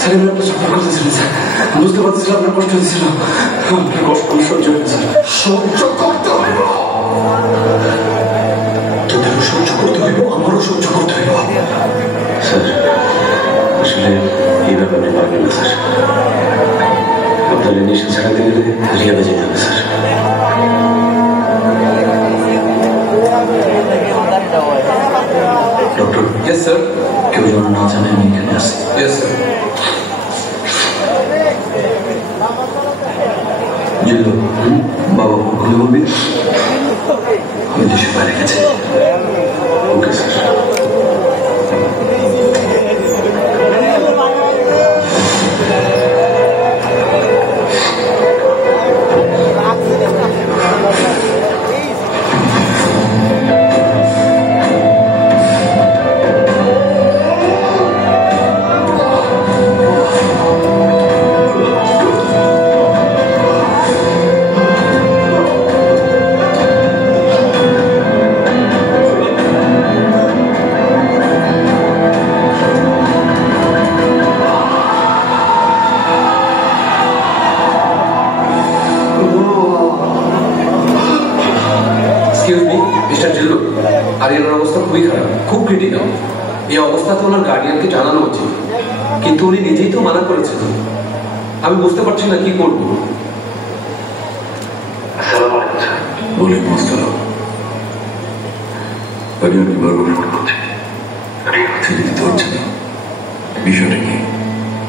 Sir এবার একটা সফর করতেছিলেন স্যার, বুঝতে পারতেছিলাম আপনার কষ্ট হচ্ছিল, আপনার কষ্ট আমি সহ্য হইনি স্যার। সহ্য করতে হইব, তোদেরও সহ্য করতে হইব, আমারও সহ্য করতে হইব। স্যার আসলে এই ব্যাপারে পারবেন না স্যার, আপনার নেশা ছাড়াতে গেলে রিয়াদে যেতে হবে স্যার। ডক্টর, ইয়েস স্যার, কেউ যেন না জানে আমি এখানে আসি। Yes sir. জিল্লু, বাবা খুলে বলবি আমি দেশের বাইরে গেছি। Okay sir. আরিয়ানের অবস্থা খুবই খারাপ, খুব ক্রিটিক্যাল। এই অবস্থাতে ওনার গার্ডিয়ানকে জানানো উচিত, কিন্তু উনি নিজেই তো মানা করেছেন। আমি বুঝতে পারছি না কি করবো। ওয়ালাইকুম আসসালাম। আরিয়ানকে বারবার ফোন করছে, ছেড়ে দিতে হচ্ছে না, বিষয়টা কি?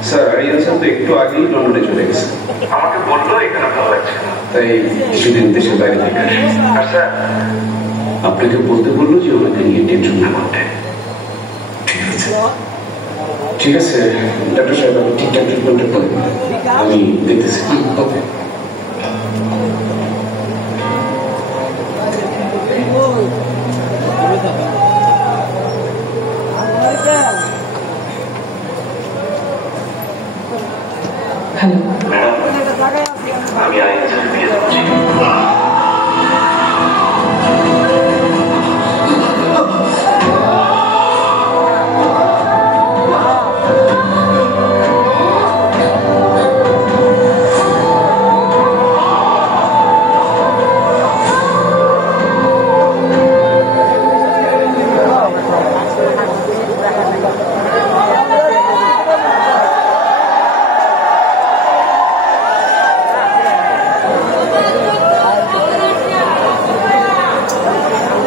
স্যার আরিয়ান স্যার তো একটু আগেই লন্ডনে চলে গেছে, আমাকে বললো এখানে ভালো লাগছে না, তাই কিছুদিন দেশের বাইরে থেকে আসে। আর স্যার আপনাকে বলতে বললো যে ওনাকে নিয়ে টেনশন না করতে। ঠিক আছে ঠিক আছে ডাক্তার সাহেব, আপনি ঠিকঠাক ট্রিটমেন্টের পরে আমি দেখতেছি। ওকে। হ্যালো ম্যাডাম, আমি আইন বিয়ে করছি।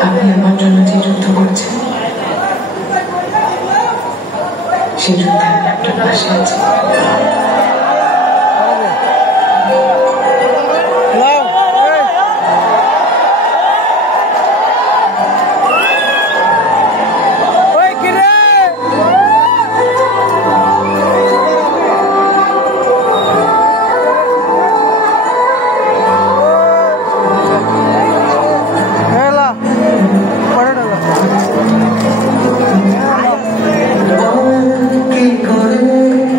আপনি আমার জন্য যে যুদ্ধ করছেন সে যুদ্ধে আমি আপনার পাশে আছি।